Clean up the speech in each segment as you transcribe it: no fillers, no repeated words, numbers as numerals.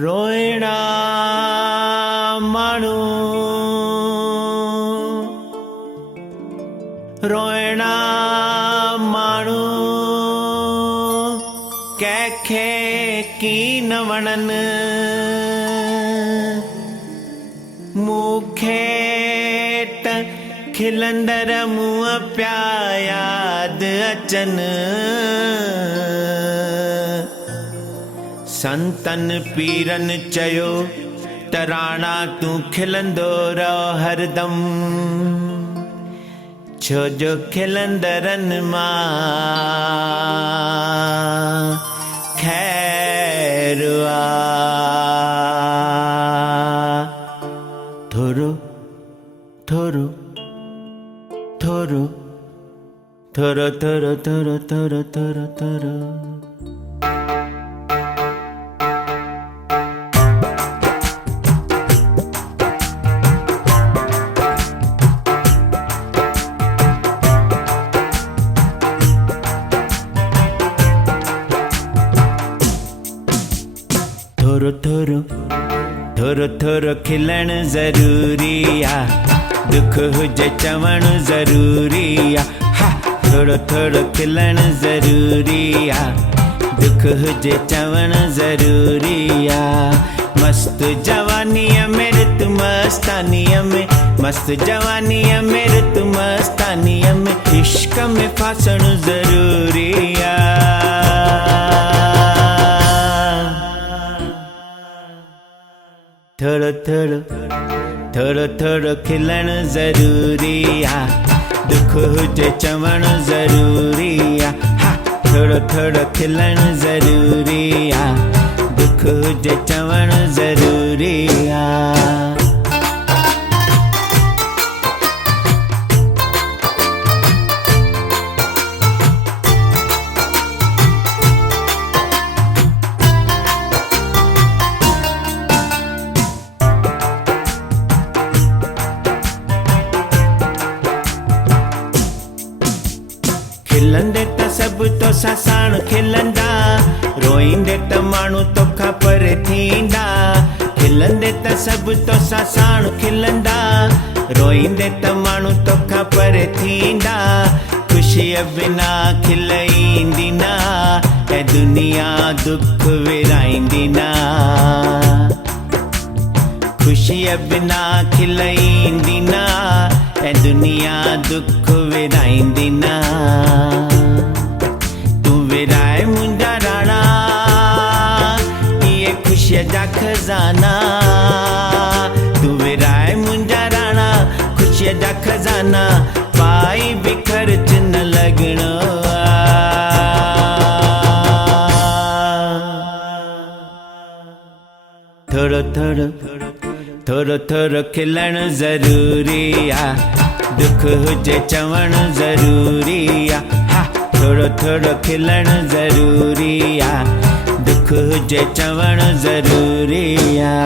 रोइणा माण्हू रोइणा माण्हू कंहिंखे की न वणनि मूंखे त खिलंदड़ मुंहुं पिया यादि अचनि संतन पीरन चयो त राणा तूं खिलंदो रहो हरदम छो जो खिलंदरनि मां खैर आ थोरो थोरो थोरो थोरो थोरो थोरो थोरो थोरो थोरो थोरो थोरो थोरो थोरो खिलण ज़रूरी आ दुख हुजे चवण ज़रूरी आ हा थोरो थोरो खिलण ज़रूरी आ दुख हुजे चवण ज़रूरी आ मस्त जवानीअ में ऋतु मस्तानीअ में मस्त जवानीअ में ऋतु मस्तानीअ में इश्क में फासण ज़रूरी आ थोरो थोरो थोरो थोरो खिलण ज़रूरी आ दुख हुजे चवण ज़रूरी आ हा थोरो थोरो खिलण ज़रूरी आ दुख हुजे चवण ज़रूरी आ खिलंदे त सभु तोसां साण खिलंदा रोईंदे त माण्हू तोखां परे थींदा खिलंदे त सभु तोसां साण खिलंदा रोईंदे त माण्हू तोखां परे थींदा ख़ुशीअ बिना खिल ईंदी न ऐं दुनिया दुख विराईंदी न ख़ुशीअ बिना खिल ईंदी न ऐं दुनिया दुख विराईंदी न तूं विराए मुंहिंजा राणा इहे ख़ुशीअ जा खज़ाना तूं विराए मुंहिंजा राणा ख़ुशीअ जा खज़ाना पाई बि ख़र्च न लॻणो थोरो थोरो थोरो थोरो खिलण ज़रूरी आ दुख हुजे चवण ज़रूरी आ हा थोरो थोरो खिलण ज़रूरी आ दुख हुजे चवण ज़रूरी आ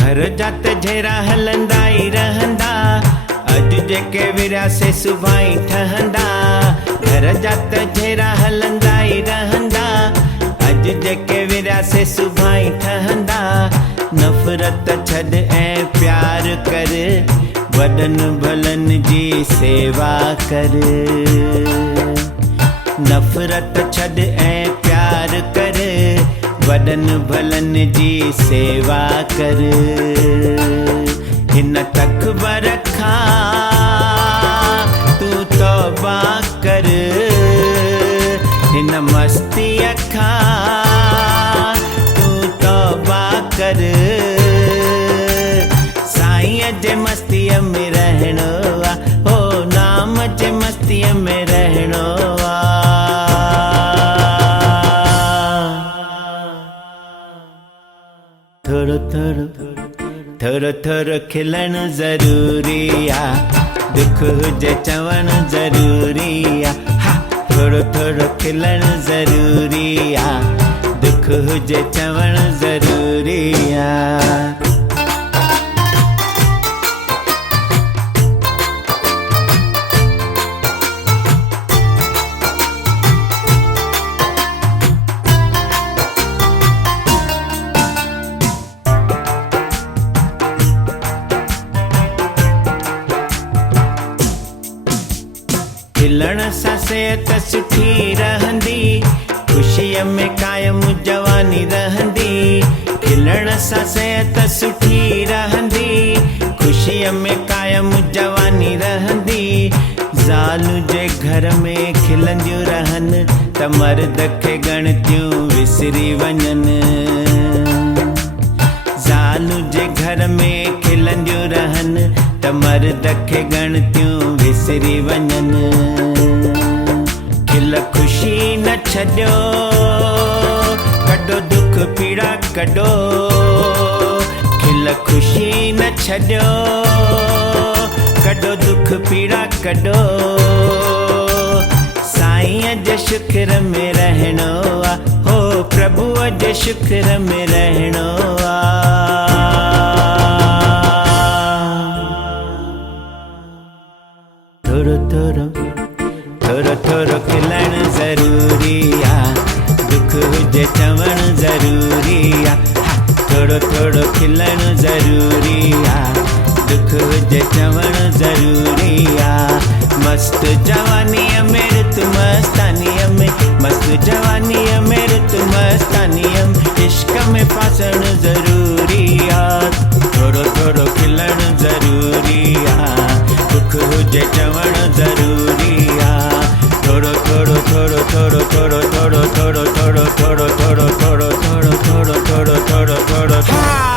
घर जा त जहिड़ा हलंदा ई रहंदा अॼु जेके विरियासे सुभाणे ठहंदा घर जा त जहिड़ा हलंदा ई रहंदा अॼु जेके विरियासे सुभाणे ठहंदा नफ़रत छॾ ऐं प्यार कर वॾनि भलनि जी सेवा कर नफ़रत छॾ ऐं प्यार कर वॾनि भलनि जी सेवा कर हिन तकबर खां तूं तौबा कर हिन मस्तीअ खां तूं तौबा कर साईंअ जे मस्तीअ में रहणो आ हो नाम जे मस्तीअ में रहणो आ थोरो थोरो थोरो थोरो खिलण ज़रूरी आ दुख हुजे चवण ज़रूरी आ हा थोरो थोरो खिलण ज़रूरी आ हुजे चवण ज़रूरी आ। खिलण सां सेहत सुठी रहंदी, खुशीअ में कायम जवानी रहंदी। खिलण सां सेहत सुठी रहंदी, खुशीअ में कायम जवानी रहंदी। ज़ालू जे घर में खिलंदियूं रहनि त मर्द खे ॻणतियूं विसरी वञनि। ज़ालू जे घर में खिलंदियूं रहनि त मर्द खे ॻणतियूं विसरी वञनि। खिल खुशी न छॾियो, कढो दुख पीड़ा कढो। खिल खुशी न छॾियो, कढो दुख पीड़ा कढो। साईं जे शुक्र में रहणो आ, हो प्रभुअ जे शुक्र में रहणो आ। थोरो थोरो थोरो थोरो खिलण ज़रूरी आ, दुख हुजे चवण ज़रूरी आ। थोरो थोरो खिलण ज़रूरी आ, दुख हुजे चवण ज़रूरी आ। मस्त जवानीअ में रुत मस्तानीअ में, मस्त जवानीअ में रुत मस्तानीअ में, इश्क में फासण ज़रूरी आ। थोरो थोरो खिलण ज़रूरी आ, दुख हुजे चवण ज़रूरी आ। थोरो थोरो थोरो थोरो थोरो थोरो थोरो थोरो थोरो थोरो थोरो थोरो थोरो थोरो थोरो थोरो थोरो